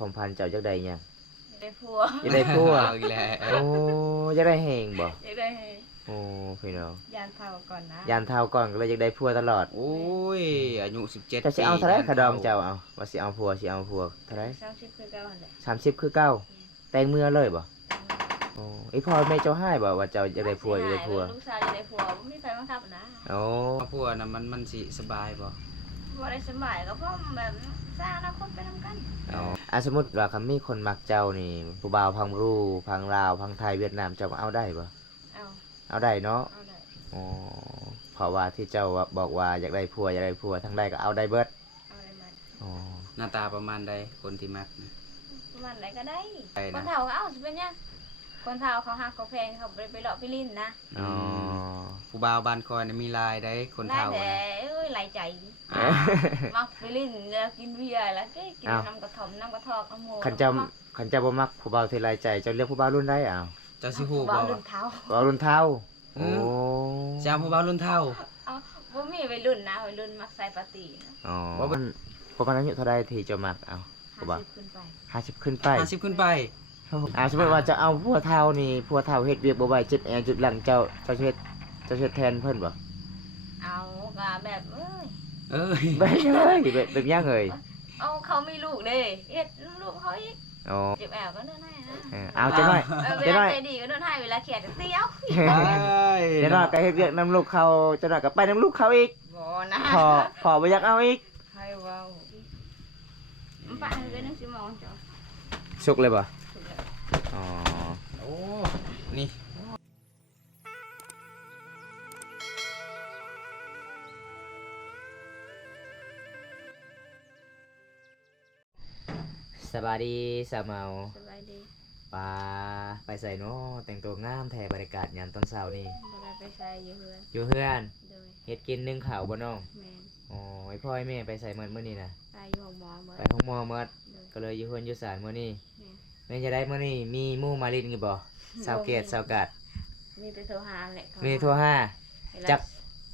ของพันเจ้าจักได้หยังได้ผัวอยากได้ผัวเอาอีกแล้ว โอ้อยากได้แฮงบ่อยากได้ให้โอ้พี่น้องยานเผาก่อนนะ ยานเท่าก่อนก็เลยอยากได้ผัวตลอด โอ้ยอายุ17 เจ้าสิเอาเท่าไหร่ขะดองเจ้าเอาว่าสิเอาผัวเท่าไหร่ 30คือเก่าหั่นแหละ 30คือเก่าแต่งเมื่อเลยบ่โอ้อีพ่อแม่เจ้าให้บ่ว่าเจ้าอยากได้ผัวอยากได้ผัว ลูกสาวอยากได้ผัวบ่มีไผบังคับนะ โอ้ ผัวน่ะมันสิสบายบ่ บ่ได้สบายก็เพราะแบบสร้างอนาคตไปนำกัน สมมุติว่าคันมีคนมักเจ้านี่ผู้บ่าวพังรู้พังลาวพังไทยเวียดนามเจ้าเอาได้บ่ เอาได้เนาะเอาได้ อ๋อเพราะว่าที่เจ้าบอกว่าอยากได้ผัวทั้งได้ก็เอาได้เบิดเอาได้หมด อ๋อ หน้าตาประมาณใดคนที่มักนะ ประมาณไหนก็ได้ ไปนะ คนเฒ่าก็เอาสิเป็นหยังคนเฒ่าเขาฮักเขาแพงเขาบ่ได้ไปเลาะไปลิ้นนะ อ๋อ ผู้บ่าวบ้านคอยน่ะมีลายได้คน ได้ เฒ่า แต่ นะ เอ้ยหลายใจ อ่า มักไปลิ้นแล้วกินเบียร์แล้วก็กินน้ำกระท่อมน้ำกระทอกน้ำโม คันเจ้าบ่มักผู้บ่าวที่หลายใจเจ้าเลือกผู้บ่าวรุ่นใดอ้าว เจ้าสิฮู้ บ่ บ่ รุ่นเฒ่า ผู้บ่าวรุ่นเฒ่า อื โอ้ ม จะเอาผู้บ่าวรุ่นเฒ่า เอาบ่มีวัยรุ่นนะวัยรุ่นมักใส่ปาร์ตี้นะ อ๋อว่ามันประมาณอายุเท่าใดที่เจ้ามักเอาผู้บ่าว 50ขึ้นไป 50ขึ้นไป 50ขึ้นไป สมมุติว่าจะเอาผัวเฒ่านี่ผัวเฒ่าเฮ็ดเวียกบ่ไหวจุดแอร์จุดหลังเจ้าเฮ็ดแทนเพิ่นบ่ เอาก็แบบเอ้ย แบบแบบยังเอ่ย เอาเขามีลูกเด้เฮ็ดลูกเขาอีก อ๋อ เจ็บแอวก็เดินให้นะ เอาจังหน่อย เว จังห ลา น่อย ใจดีก็เดินให้เวลาเขียดก็เตี้ยว จังหน่อยก็เฮ็ดเวียกนำลูกเขาจังหน่อยก็ไปนำลูกเขาอีก บ่นะ พอบ่อยากเอาอีก ให้เว้ามันปะเกิน1ชั่วโมงจ้ะ สุกเลยบ่ ถูกแล้ว อ๋อ โอ้ นี่ สบายดีสาวเมา สบายดี ปลาไปใส่เนาะแต่งตัวงามแท้บรรยากาศยามตอนเช้านี่ บ่ได้ไปใช้อยู่เฮือน อยู่เฮือน โดย เฮ็ดกินนึ่งข้าวบ่น้อง แม่น อ๋อไอ้พ่อไอ้แม่ไปใส่มื้อนี้น่ะ ไปอยู่ห้องหมอเบิ ไป ด ห้องหมอหมด โดย ก็เลยอยู่เฮือนอยู่ศาลมื้อนี้ แม่น แม่จะได้มื้อนี้มีหมู่มาลินกี่บ่สาวเกตสาวกัด มีแต่โทรหาแหละเขา มีโทรหา เวลา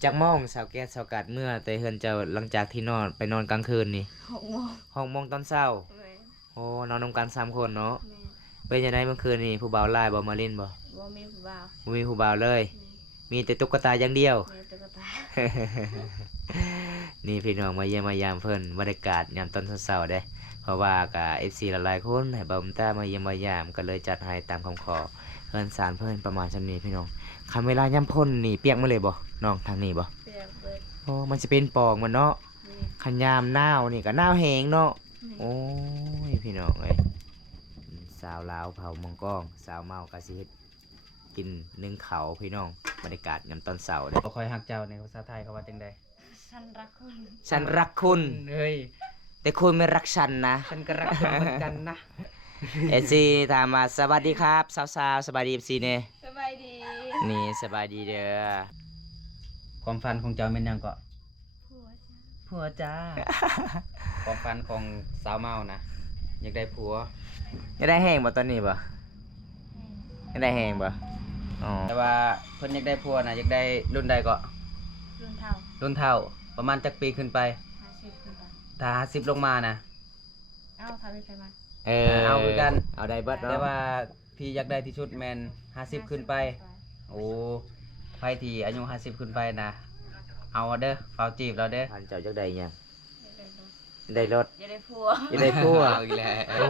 จักมองสาวเกตสาวกัดเมื่อแต่เฮือนเจ้าหลังจากที่นอนไปนอนกลางคืนนี่ 6 โมง 6 โมงตอนเช้า แม่น โอ้นอนนำกัน3คนเนาะ แม่น เป็นจังไดเมื่อคืนนี่ผู้บ่าวหลายบ่มาลินบ่ บ่มีผู้บ่าว บ่มีผู้บ่าวเลย แม่น มีแต่ตุ๊กตาอย่างเดียว แม่นตุ๊กตา นี่พี่น้องมาเยี่ยมมายามเพิ่นบรรยากาศยามตอนเช้าๆเด้เพราะว่ากับ FC หลายๆคนให้บ่มตามาเยี่ยมมายามก็เลยจัดให้ตามคำขอเพิ่นสารเพิ่นประมาณซั่นนี้พี่น้องคันเวลายามพ่นนี่เปียกมาเลยบ่น้องทางนี้บ่ เปียกเบิด โอ้มันสิเป็นปองมันเนาะ แม่น คันยามหนาวนี่ก็หนาวแฮงเนาะ แม่น โอ้ยพี่น้องเอ้ยสาวลาวเผามังกรสาวเมาก็สิเฮ็ดกินนึ่งเขาวพี่น้องบรรยากาศยามตอนเช้าเด้ บ่ค่อยฮักเจ้าในภาษาไทยเขาว่าจังได๋ ฉันรักคุณ ฉันรักคุณ เฮ้ย แต่คุณไม่รักฉันนะ ฉันก็รักเจ้าเหมือนกันนะ เอซีถามมาสวัสดีครับสาวๆสบายดีเอซีเนี่ย สบายดี นี่สบายดีเด้อ ความฝันของเจ้าแม่นหยังก็ ผัวจ้า ผัวจ้า ความฝันของสาวเมานะอยากได้ผัว จะได้แห้งบ่ตอนนี้บ่จะได้แห้งบ่อ๋อ แต่ว่าเพิ่นอยากได้ผัวนะอยากได้รุ่นใดก็ รุ่นเท่า รุ่นเท่าประมาณจักปีขึ้นไป 50ขึ้นไป ถ้า50ลงมานะ เอ้าทำไปไปมา เอาคือกัน เอาได้เบิด แต่ เนาะ ว่าที่อยากได้ที่สุดแม่น50ขึ้นไป โอ้ไผที่อายุ50ขึ้นไปนะเอาเด้อเฝ้าจีบเราเด้อ พันเจ้าจักได้หยัง อย่าได้รถ ได้รถ อย่าได้ผัว จะได้ผัว เอาอีกแล้ว โอ้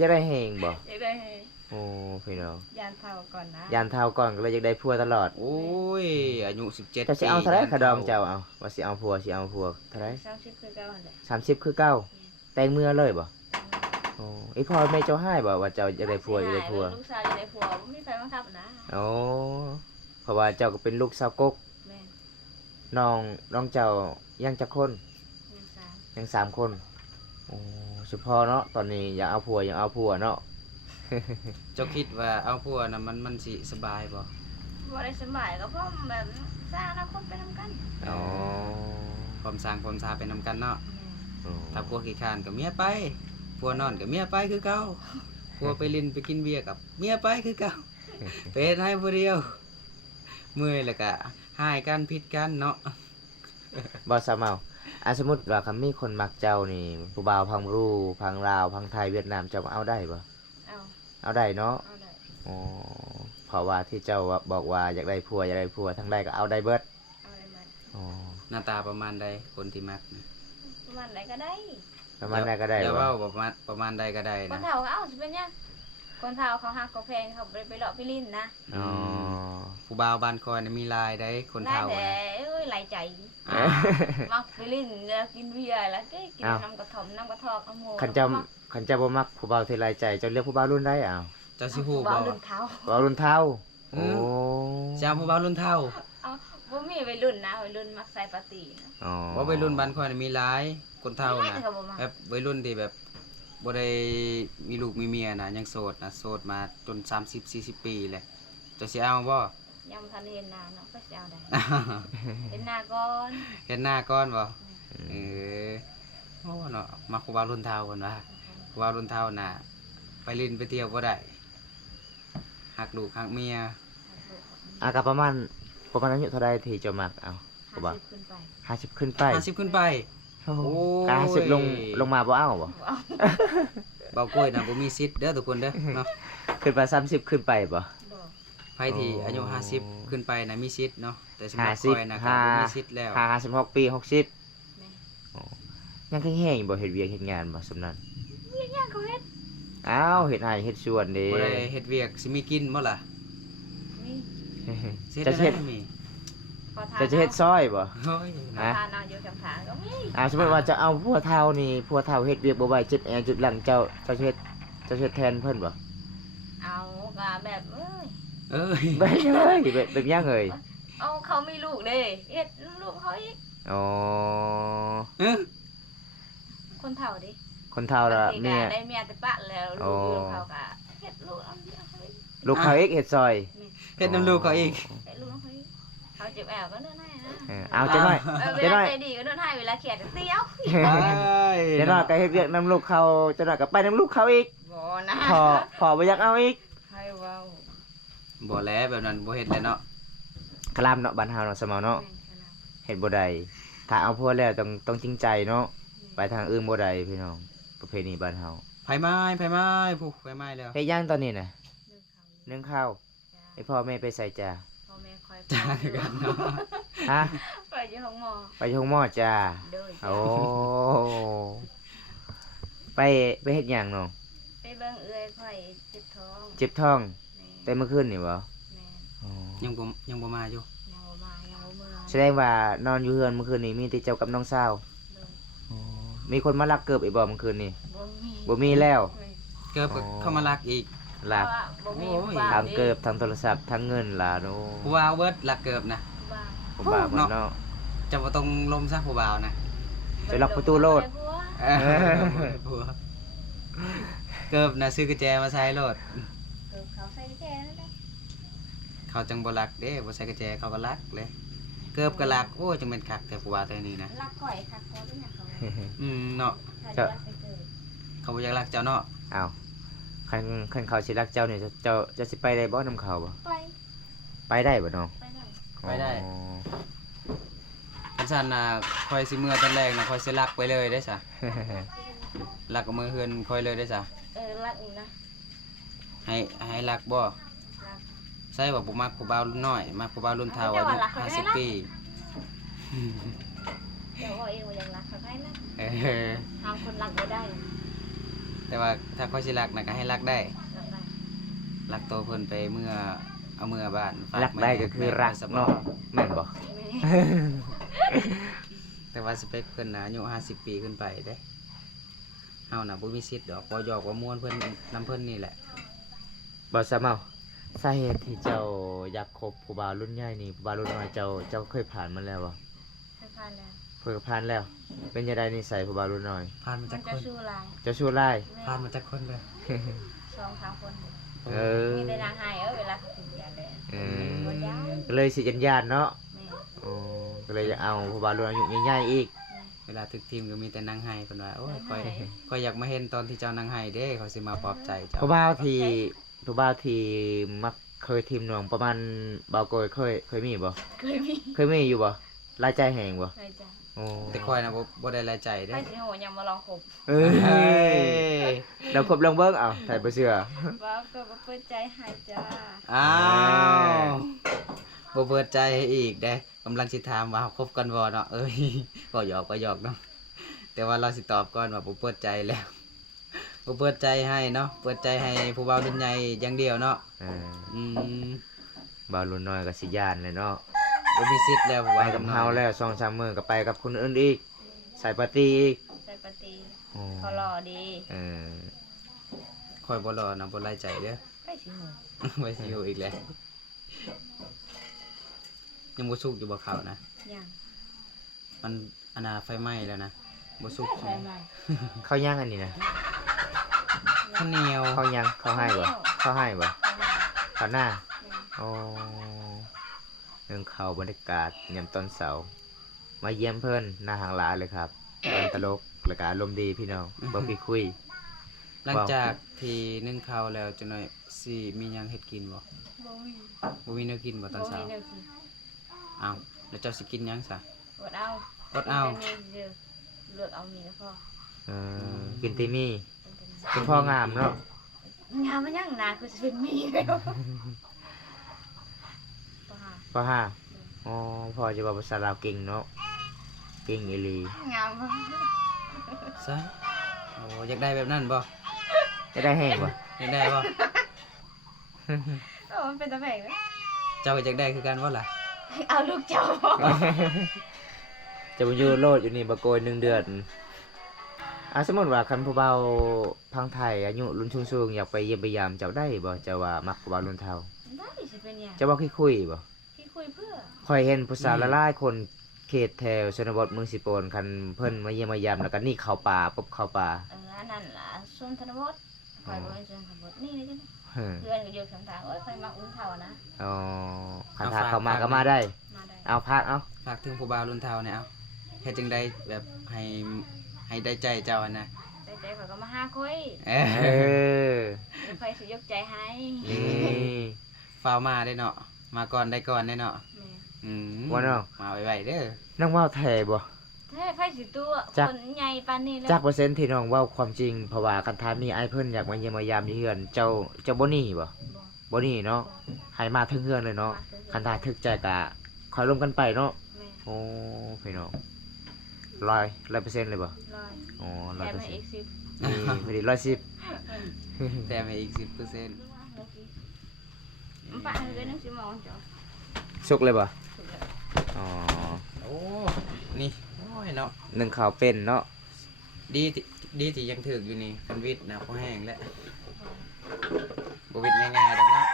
จะได้แห้งบ่ อย่าได้ให้ โอ้พี่น้อง ยานเผาก่อนนะ ยานเท่าก่อนก็เลยอยากได้ผัวตลอด โอ้ยอายุ17 เจ้าสิเอาเท่าไหร่ขะดองเจ้าเอาว่าสิเอาผัวเท่าไหร่ 30คือเก่าหั่นแหละ 30คือเก่าแต่งเมื่อเลยบ่โอ้อีพ่อแม่เจ้าให้บ่ว่าเจ้าอยากได้ผัวอยากได้ผัว ลูกสาวอยากได้ผัวบ่มีไผบังคับนะ โอ้เพราะว่าเจ้าก็เป็นลูกสาวกก แม่น น้องเจ้ายังจักคน ยังสาม ยัง3 คนโอ้เฉพาะเนาะตอนนี้อยากเอาผัวเนาะ เจ้าคิดว่าเอาผัวน่ะมันสิสบายบ่ บ่ได้สบายก็เพราะแบบสร้างอนาคตไปนำกัน อ๋อ ความสร้างความสาไปนำกันเนาะ แม่น ถ้าผัวขี้คร้านก็เมียไปผัวนอนก็เมียไปคือเก่าผัวไปลินไปกินเบียร์กับเมียไปคือเก่าเป็นให้ผู้เดียวเมื่อยแล้วก็หายกันผิดกันเนาะ บ่สาวเมา สมมุติว่าคันมีคนมักเจ้านี่ผู้บ่าวพังรูพังลาวพังไทยเวียดนามเจ้าเอาได้บ่ เอา เอาได้เนาะ เอาได้ อ๋อเพราะว่าที่เจ้าบอกว่าอยากได้ผัวอยากได้ผัวทั้งได้ก็เอาได้เบิด เอาได้มัน อ๋อ หน้าตาประมาณใดคนที่มักนะ ประมาณไหนก็ได้ ประมาณนั้นก็ได้ อย่า บ่ เว้าประมาณใดก็ได้ คน นะ เฒ่าก็เอาสิเป็นหยังคนเฒ่าเขาหักเขาแพงเขาไปเลาะไปลิ้นนะ อ๋อ ผู้บ่าวบ้านคอยน่ะมีลายได้คนเฒ่า ได้แต่ นะ เอ้ยหลายใจ อ่า มักไปลิ้นแล้วกินเบียร์แล้วก็กินน้ำกระท่อมน้ำกระทอกน้ำโม คันเจ้าคันเจ้าบ่มักผู้บ่าวที่หลายใจเจ้าเลือกผู้บ่าวรุ่นใดอ้าว เจ้าสิฮู้ บ่ บ่ รุ่นเฒ่า ผู้บ่าวรุ่นเฒ่า เอ โอ้ เจ้าผู้บ่าวรุ่นเฒ่า เอาบ่มีวัยรุ่นนะวัยรุ่นมักใส่ปาร์ตี้นะ อ๋อ บ่วัยรุ่นบ้านคอยน่ะมีหลายคนเฒ่า ไม่ นะ แต่ก็บ่มัก แบบวัยรุ่นที่แบบบ่ได้มีลูกมีเมียนะยังโสดนะโสดมาจน30-40 ปีแหละเจ้าสิเอาบ่ ยังทันเห็นหน้าเนาะก็สิเอาได้เห็นหน้าก่อน เห็นหน้าก่อนบ่เออโอ้เนาะมาครูบารุ่นเฒ่าเพิ่นว่าครูบารุ่นเฒ่าน่ะไปเลินไปเที่ยวบ่ได้หักลูกหักเมีย ก็ประมาณอายุเท่าใดที่เจ้ามักเอาผู้บ่าว 50ขึ้นไป 50 ขึ้นไป 50ขึ้นไป โอ้โห โอ้ย กา50ลงมาบ่เอาบ่ เอา เบากล้วยน่ะบ่มีสิทธิ์เด้อทุกคนเด้อเนาะ ขึ้นไป30ขึ้นไปบ่ บ่ ไผที่อายุ โอ้ 50ขึ้นไปน่ะมีสิทธิ์เนาะแต่สำหรับ 50 ข้อยน่ะก็บ่มีสิทธิ์แล้ว 56ปี60 แม่ ยังแห้งๆบ่เฮ็ดเวียกเฮ็ดงานบ่สำนั้น เฮ็ดหยังเขาเฮ็ด อ้าวเฮ็ดให้เฮ็ดสวนเด้ บ่ได้เฮ็ดเวียกสิมีกินบ่ล่ะ นี่ สิ จะ เฮ็ เฮ็ ด ด ได้มี ขอทาน จะเฮ็ดซอยบ่ โอ้ย ขอทานเอาอยู่จังทานก็มี สมมุติว่าจะเอาผัวเฒ่านี่ผัวเฒ่าเฮ็ดเวียกบ่ไหวจุดแอร์จุดหลังเจ้าจะเฮ็ดแทนเพิ่นบ่ เอาก็แบบเอ้ย เอ้ย แบบเอ้ยแบบยังเอ่ย เอาเขามีลูกเด้เฮ็ดลูกเขาอีก อ๋อ เออ คนเฒ่าดิ คนเฒ่าล่ะ บางที เมีย ก็ได้เมียแต่ปะแล้วลูกอยู่กับเขาก็เฮ็ดลูกเอาเดียวเขาอีก ลูกเขาอีกเฮ็ดซอย เฮ็ดน้ำลูกเขาอีก เฮ็ดลูกเอาเขาอีกเขาเจ็บแอวก็เดินให้นะ เอาจังหน่อย เว จังหน่ ลา อย ใจดีก็เดินให้เวลาเขียดก็เตี้ยว จังหน่อยก็เฮ็ดเวียกนํลูกเขาจังหน่อยก็ไปนํลูกเขาอีก บ่นะ พอบ่อยากเอาอีก ให้เว้า บ่แล้วแบบนั้นบ่เฮ็ดแล้วเนาะ คลามเนาะบ้านเฮาเนาะสมอเนาะเฮ็ดบ่ได้ถ้าเอาผัวแล้วต้องจริงใจเนาะไปทางอื่นบ่ได้พี่น้องประเพณีบ้านเฮา ไผไม้ผู้ไผไม้แล้ว เฮ็ดหยังตอนนี้น่ะ นึ่งเขานึ่งข้าวให้พ่อแม่ไปใส่จ้า พ่อแม่คอย จ้าคือกันเนาะ ฮะ ไปอยู่ห้องหมอ ไปชงหม้อจ้า เด้อ โอ้ไปเฮ็ดหยังน้อง ไปเบิ่งเอื้อยข่อยเจ็บท้อง เจ็บท้อง แม่ แต่เมื่อคืนนี่บ่ แม่ อ๋อ ยังบ่มาอยู่ ยังบ่มายังบ่เมื่อ แสดงว่านอนอยู่เฮือนเมื่อคืนนี้มีแต่เจ้ากับน้องสาว เด้อ อ๋อมีคนมาลักเกิบอีกบ่เมื่อคืนนี้ บ่มี บ่มีแล้ว เกิบก็เข้ามาลักอีก ลัก บ่มี โอ้ย บ้า ทางเกิบทางโทรศัพท์ทางเงินล่ะโน ผู้บ่าวเบิดลักเกิบนะ บ้า ผมบ้ามันเนาะ จะบ่ต้องลมซะผู้บ่าวนะ ไปล็อกประตูโลด เออผัวเกิบนะซื้อกุญแจมาใส่โลด เกิดเขาใส่แก่นั่นแหละ เขาจังบ่ลักเด้บ่ใส่กุญแจเขาก็ลักเลย เกิบก็ลักโอ้จังเป็นคักแต่ผู้บ่าวตัวนี้นะ รักข่อยค่ะขอเป็นหยังเขา เนาะ ถ้าจะรักไปเกิด เขาบ่อยากลักเจ้าเนาะ อ้าวคันเขาสิรักเจ้านี่เจ้าสิไปได้บ่นำเขาบ่ ไป ไปได้บ่น้อง ไปได้ อ๋อ คันซั่นน่ะคอยสิเมื่อตอนแรกน่ะคอยสิลักไปเลยได้ซะลักกับมือเฮือนคอยเลยได้ซะ รักนี่นะ ให้ลักบ่ รัก ใช่บ่บ่มักผู้บ่าวรุ่นน้อยมักผู้บ่าวรุ่นเฒ่าอายุ50 ปี เดี๋ยวว่าเองว่ายังรักเขาได้นะ เออ ทางคนรักบ่ได้ แต่ว่าถ้าคอยสิลักน่ะก็ให้ลักได้ รักได้ ลักโตเพิ่นไปเมื่อเอาเมื่อบ้านฝา รักได้ก็คือรัก แม่ไว้สำรอ เนาะ ง แม่นบ่ แม่ แต่ว่าสเปคเพิ่นน่ะอายุ50 ปีขึ้นไปเด้เฮาน่ะบ่มีสิทธิ์ดอกบ่หยอกบ่ม่วนเพิ่นนำเพิ่นนี่แหละ บ่ซะเมาสาเหตุที่เจ้าอยากคบผู้บ่าวรุ่นใหญ่นี่ผู้บ่าวรุ่นน้อยเจ้าเคยผ่านมาแล้วบ่ เคยผ่านแล้ว เคยผ่านแล้ว เป็นจังไดนิสัยผู้บ่าวรุ่นน้อย ผ่านมา มั จาน ก จะ คน สู้ลาย เจ้าชู้ร้าย ผ่านมาจากคนเลย 2-3 คน เออ มีแต่นางไห้เวลาเขากินยาแดง เอ บ่ได้ ก็เลยสิญาติๆเนาะ แม่ อ๋อก็เลยอยากเอาผู้บ่าวรุ่นอายุใหญ่ๆอีก เวลาทึกทีมก็มีแต่นางไห้เพิ่นว่าโอ้ยค่อยอยากมาเห็นตอนที่เจ้านางไห้เด้เขาสิมาปลอบใจเจ้า ผู้บ่าวที่มักเคยทีมหน่วงประมาณบ่าวโกยเคยมีบ่ เคยมี เคยมีอยู่บ่รายใจแหงบ่ เคยจ้ะ โอ้ อ้ แต่คอยนะบ่ได้รายใจเด้ ไพ่สิโหยังมาลองคบ เอ้ยเราครบลองเบิ่งเอาไทยบ่เชื่อ ว่าก็บ่เปิดใจให้จ้า อ้าวบ่เปิดใจให้อีกเด้กำลังสิถามว่าคบกันบ่เนาะเอ้ยก็หยอกเนาะแต่ว่าเราสิตอบก่อนว่าบ่เปิดใจแล้วบ่เปิดใจให้เนาะเปิดใจให้ผู้บ่าวรุ่นใหญ่อย่างเดียวเนาะ เออ อืม บ่าวรุ่นน้อยก็สิย่านเลยเนาะ บ่มีสิทธิ์แล้วผู้ ไป บ่าว กับ รุ่นน้ เฮา อย แล้ว2-3มื้อก็ไปกับคนอื่นอีกใส่ปาร์ตี้อีก ใส่ปฏิ โอ้ เขาหล่อดี เออ คอยบ่รอนะบ่รายใจเด้อ ไพ่สิโห ไว้สิอยู่อีกแล้วยังบ่สุกอยู่บ่เขานะ ยัง มันอนาไฟไหม้แล้วนะบ่สุก ใช่ไหม เขาย่างอันนี้นะ ข้าวเหนียว เขาย่างเขาให้บ่เขาให้บ่เขาหน้าโอ้เรื่องเขาบรรยากาศยามตอนเสาร์มาเยี่ยมเพิ่นหน้าหางหลาเลยครับเป็นตลกแล้วก็อารมณ์ดีพี่น้องบ่พี่คุย หลังจากที่นึ่งข้าวแล้วจังหน่อยสิมีหยังเฮ็ดกินบ่ บ่มี บ่มีแนวกินบ่ตอนเช้า บ่มีแนวกิน อ้าวแล้วเจ้าสิกินหยังซะ อดเอา อดเอา แต่มีเด้อเลือกเอามีแล้วพอ กินตีมี่เป็นพ่องามเนาะ งามมันยังนาคือสิเป็นมีแล้วป่า พ่อห้าอ๋อพ่อจะบอกภาษาลาวเก่งเนาะเก่งอีหลี งามบ่ ซะโอ้อยากได้แบบนั้นบ่ จะได้แห้งบ่ อยากได้บ่ เออมันเป็นตะแบกไหม เจ้าก็อยากได้คือกันบ่ล่ะ เอาลูกเจ้า จะมาอยู่โลดอยู่นี่บ่โกย1 เดือนสมมุติว่าคันผู้เฒ่าพังไทยอายุรุ่นสูงๆอยากไปเยี่ยมไปยามเจ้าได้บ่เจ้าว่ามักผู้เฒ่ารุ่นเฒ่า ได้สิเป็นหยัง เจ้าบ่คุยบ่ ที่คุยเพื่อ ค่อยเห็นผู้สาวหลายๆคนเขตแถวชนบทเมืองสิโปนคันเพิ่นมาเยี่ยมมายามแล้วก็นี่เข้าป่าปุ๊บเข้าป่า อันนั้นล่ะส่วนธนบทคอยบ่เป็นส่วนธนบทนี่เลยจ้ะ เฮ้อ เพื่อนก็อยู่ข้างทางโอ้ยใครมาอุ้มเท่านะ อ๋อคันถ้าเข้ามาก็มาได้ มาได้ เอาพักเอา ฝากถึงผู้บ่าวรุ่นเฒ่าเนี่ยเอาเฮ็ดจังไดแบบให้ได้ใจเจ้าอะนะ ใจใจข่อยก็มาหาคุย เอ เอ อ อ เดี๋ยวข่อยสิยกใจให้ นี่ ฟ้าวมาได้เนาะมาก่อนได้ก่อนได้เนาะ แม่ อืม ว่าเนาะ มาไวๆเด้อ น้องเว้าแท้บ่ แท้ไผสิตัว จัก คนใหญ่ปานนี้แล้ว จักเปอร์เซ็นต์ที่น้องเว้าความจริงเพราะว่าคันถามมีไอ้เพิ่นอยากมาเยี่ยมมายามที่เฮือนเจ้าบ่หนี่บ่ บ่ บ่หนี่เนาะให้มาถึงเฮือนเลยเนาะคันถ้าถึกใจก็คอยร่วมกันไปเนาะ แม่ โอ้พี่น้อง100%เลยบ่ ลอย อ๋อ แถมให้อีก 100% 10 นี่พอดี110 แต่มาอีก 10% มันปะให้เกิน1ชั่วโมงจ้ะ สุกเลยบ่ ถูกแล้ว อ๋อ โอ้นี่โอ้ยเนาะ นึ่งข้าวเป็นเนาะ ดีที่ยังถึกอยู่นี่คันวิทย์นะพอแห้งแล้วบ่วิทย์ง่ายๆดอกเนาะ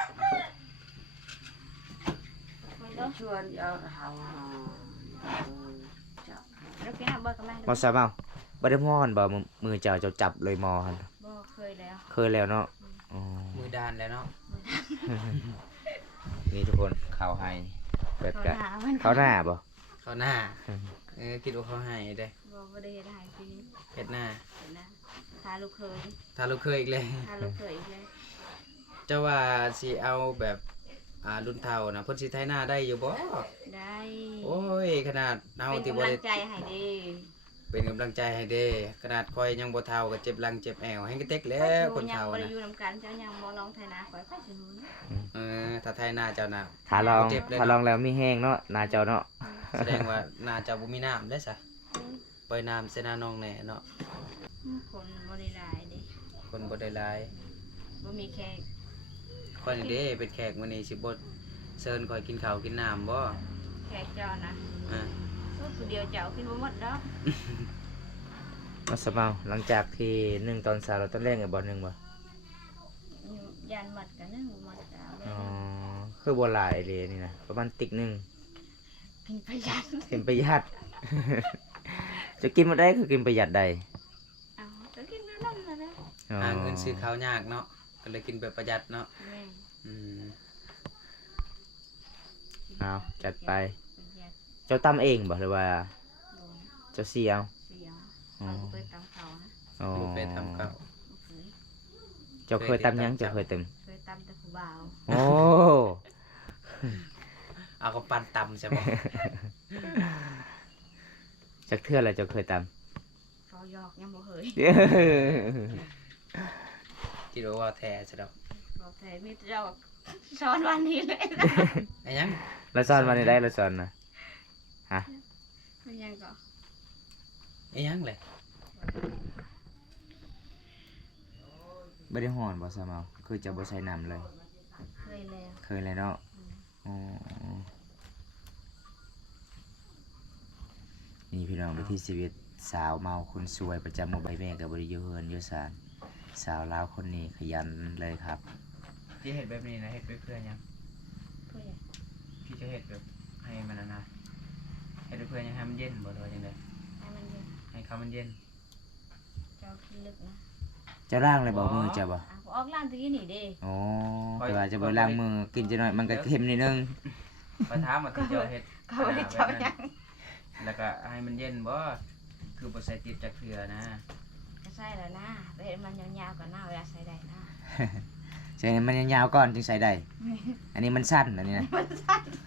มันต้อง ชวนเอาเฮาจับ แล้วกินเอาเบิดกับแม่ มอสาเมาบ่ได้มอนบ่มือเจ้าจับเลยมอหั่น บ่เคยแล้ว เคยแล้วเนาะอ๋อ มือดานแล้วเนาะ นี่ทุกคนข้าวให้เปิด เขา กะ หามัน ข้าวหน้าบ่ เขาหน้าคิดว่าเขาให้เด้ บ่ได้เฮ็ดให้ปีนี้ เฮ็ดหน้า เห็นนะทาลูกเคย ถ้าลูกเคยอีกเลย ทาลูกเคยอีกแล้ว เจ้าว่าสิเอาแบบรุ่นเฒ่านะเพิ่นสิไถหน้าได้อยู่บ่ ได้ โอ้ยขนาดเฮา เป็น ที่บ่ กำลั ได้ งใจให้เดี เป็นกำลังใจให้เด้ขนาดคอยยังบ่เฒ่าก็เจ็บหลังเจ็บแอวแฮงก็เต็กแล้วคน ยัง เฒ่า บ่ได้ นะ อยู่นำกันเจ้ายังบ่ลองไทยนาข่อยไปสิฮู้นะ ถ้าไถหน้าเจ้าน่ะ ถ้าลอง เจ็บเลย ถ้าล เนาะ องแล้วมีแห้งเนาะหน้าเจ้าเนาะ แสดงว่าน่าจะบ่มีน้ำได้ซะปล่อยน้ำเสนาน้องแหน่เนาะ คนบ่ได้หลายเด้ คนบ่ได้หลาย บ่มีแขก คนนี้เด้เป็นแขกมื้อนี้สิบ่เชิญข่อยกินข้าวกินน้ำบ่ แขกเจ้านะ อ่า ผู้เดียวเจ้ากินบ่หมดดอก มอสาเมาหลังจากที่นึ่งตอนเช้าเราต้องแรงกับบ่นึงบ่ ยานหมดกันนึงบ่หมดจ้า อ๋อคือบ่หลายเลยนี่นะประมาณติ๊กหนึง กินประหยัด เป็นประหยัด จะกินมาได้คือกินประหยัดใด เอาก็กินน้ำนั่นนะ อ๋อ หาเงินซื้อข้าวยากเนาะก็เลยกินแบบประหยัดเนาะ แม่ อืม เอาจัดไป ประหยัด เจ้าตำเองบ่หรือว่า โดน เจ้าเสียว เสียง อ๋อ เขาเคยตำเขานะ อ๋อ ลูกไปทำข้าว บ่เคย เจ้าเคยตำหยังเจ้าเคยต เคยตำแต่ผู้บ่าว ำโอ้ เอาก็ปั่นตำใช่บ่ จักเทื่อแล้วเจ้าเคยต เขาหยอกยังบ่เคย ำ คิดว่าแท้ซะดอก บอกแต่มีเจ้าช้อนวันนี้เลยนะ ไอ้หยัง เราสอนมาได้เราสอนนะ มันยังก็ ไอ้หยังเลย บ่ได้ฮ้อนบ่ซะเมาคือจะบ่ใส่น้ำเลย เคยแล้ว เคยเลยเนาะอ๋อนี่พี่น้องวิถีชีวิตสาวเมาคนสวยประจำหมู่บ้านแม่กับบริยูเฮือนอยูสานสาวลาวคนนี้ขยันเลยครับ ที่เฮ็ดแบบนี้นะเฮ็ดเพื่อหยัง เพื่อ พี่จะเฮ็ดแบบให้มันนะเฮ็ดเพื่อหยังให้มันเย็นบ่หรือว่าจังได๋ ให้มันเย็น ให้เขามันเย็น เจ้าคิดลึกนะ จะล้างเลยบ่มือจะบ่ อ่ะออกร้านตะกี้นี่เด้ อ๋อแต่ว่าจะบ่ล้างมือกินจะหน่อยมันก็เค็มนิดนึง ไปถามว่าที่เจ้าเฮ็ด เขาไม่ได้เจ้ายัง แล้วก็ให้มันเย็นบ่คือบ่ใส่ติดจักเทื่อนะ ก็ใส่แล้วนะไปเห็นมันยาวๆกับหน้าเวลาใส่ได้นะ ใช่มันยาวๆก่อนจึงใส่ได้อันนี้มันสั้นอันนี้นะ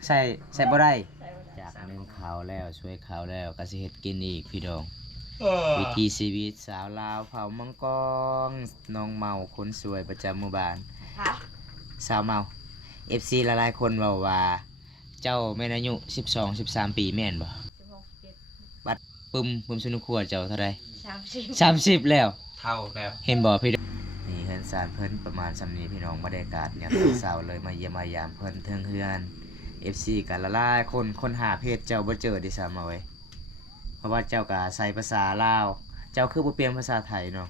ใส่บ่ได้ ใส่บ่ได้ จากนึ่งข้าวแล้วช่วยข้าวแล้วก็สิเฮ็ดกินอีกพี่น้องวิถีชีวิตสาวลาวเผามังกรน้องเมาคนสวยประจำหมู่บ้าน ค่ะ สาวเมา FC หลายๆคนเว้าว่า เจ้าแม่นอายุ12 13 ปีแม่นบ่ 16 ปึ้มสนุกครัวเจ้าเท่าใด 17 30 30 แล้ว เท่าแล้ว เห็นบ่พี่น้องนี่เฮือนซานเพิ่นประมาณซำนี้พี่น้องบรรยากาศเนี่ยามเช้าเลยมาเยี่ยมมายามเพิ่นเทิงเฮือน FC กันละลายคนหาเพจเจ้าบ่เจอดิซ้ำเอาไว้ยเพราะว่าเจ้าก็ใส่ภาษาลาว เจ้าคือบ่เปลี่ยนภาษาไทยเนาะ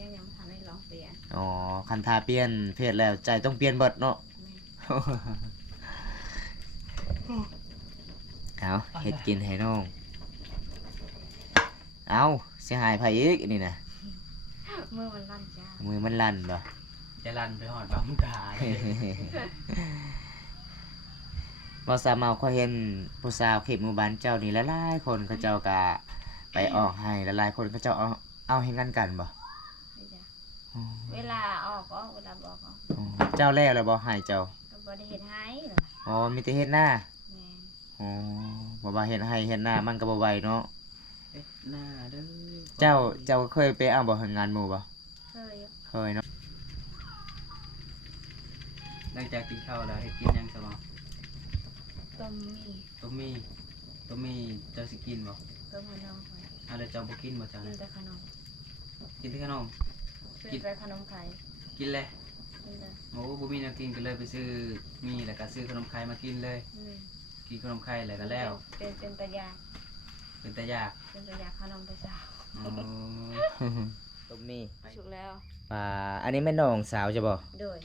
ยังบ่ทันได้ลองเปลี่ยน อ๋อคันทาเปลี่ยนเพจแล้วใจต้องเปลี่ยนเบิดเนาะ เอาเฮ็ดกินให้น้อง เอาสิหายไผอีกอันนี่นะ มือมันลั่นจ้า มือมันลั่นบ่ จะลั่นไปฮอดบังตาเลย บ่สามารถเขาเห็นผู้สาวเขตหมู่บ้านเจ้านี่หลายๆคนเขาเจ้าก็ไปออกให้หลายๆคนเขาเจ้าเอาให้งานกันบ่ ไม่จ้ะ อ๋อ เวลาออกก็เวลาบอกก็ อ๋อเจ้าแล้วบ่ให้เจ้า ก็บ่ได้เฮ็ดให้หรอก อ๋อมีแต่เฮ็ดหน้า แม่น อ๋อบ่ว่าเฮ็ดให้เฮ็ดหน้ามันก็บ่ไหวเนาะ เอ๊ะหน้าเด้อ เจ้าเคยไปเอาบ่เฮ็ดงานหมู่บ่ เคยอยู่ เคยเนาะ หลังจากกินข้าวแล้วเฮ็ดกินหยังซะบ่ ต้มมี ต้มมีเจ้าสิกินบ่ ต้มขนมไป เอาแล้วเจ้าบ่กินบ่จ้ะ กินแต่ขนม กินแต่ขนม ซื้อแต่ขนมไข่ กินเลย กินเลย โอ้บ่มีแนวกินก็เลยไปซื้อมีแล้วก็ซื้อขนมไข่มากินเลย อืม กินขนมไข่แล้วก็แล้ว เป็นตายา เป็นตายาก เป็นตายาขนมไปสาว อ๋อ ต้มมี สุกแล้ว อันนี้แม่น้องสาวจะบ่ โดย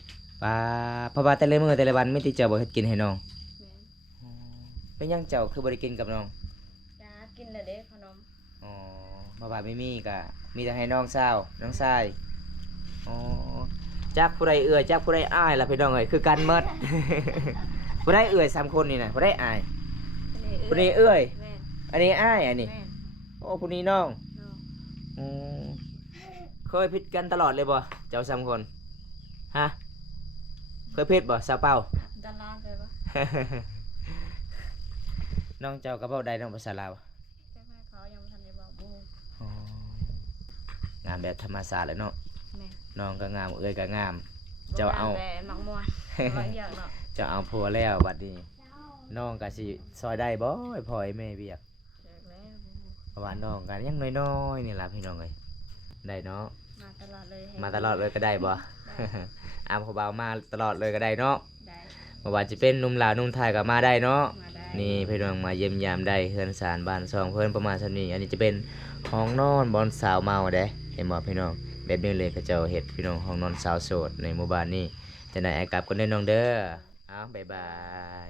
เพราะว่าแต่ละมื้อแต่ละวันมีแต่เจ้าบ่เฮ็ดกินให้น้อง แม่น เป็นหยังเจ้าคือบ่ได้กินกับน้อง จ้ากินแล้วเด้ขนม อ๋อเพราะว่าไม่มีก็มีแต่ให้น้องสาวน้องชายอ๋อจักผู้ใดเอื้อยจักผู้ใดอ้ายล่ะพี่น้องเอ้ยคือกันหมด ผู้ใดเอื้อย3คนนี่น่ะผู้ใดอ้ายผู้นี้เอื้อย แม่น อันนี้อ้ายอันนี้ แม่น โอ้ผู้นี้น้อง น้อง อืมเคยผิดกันตลอดเลยบ่เจ้า3คนฮะเคยผิดบ่สาวเป้า ตลอดเลยปะ น้องเจ้าก็เว้าได้น้องภาษาลาว เจ้าแม่เขายังบ่ทันได้บอกบู อ๋องามแบบธรรมชาติเลยเนาะ แม่น น้องก็งามเอ้ยก็งาม เจ้าเอา บ่ว่แต่หมักม่วนบางอย่างเนาะ เจะเอาผัวแล้วบัดนี้น้องก็สิซอยได้บ่ไอ้พ่อไอ้แม่เวียก เจอแล้วบู เพราะว่าน้องกันยังน้อยๆนี่ล่ะพี่น้องเอ้ยได้เนาะ มาตลอดเลยให้ มาตลอดเลยก็ได้บ่ อามเขาเบามาตลอดเลยก็ได้เนาะ ได้ บ่ว่าจะเป็นหนุ่มลาวหนุ่มไทยก็มาได้เนาะ มาได้ นี่พี่น้องมาเยี่ยมยามได้เฮือนศาลบ้านซองเพิ่นประมาณซั่นนี้อันนี้จะเป็นห้องนอนบอนสาวเมาเด้เห็นบ่พี่น้องแบบนี้เลยเขาเจ้าเฮ็ดพี่น้องห้องนอนสาวโสดในหมู่บ้านนี้จะได้ไอ้กลับกันเด้อน้องเด้ออ้าวบ๊ายบา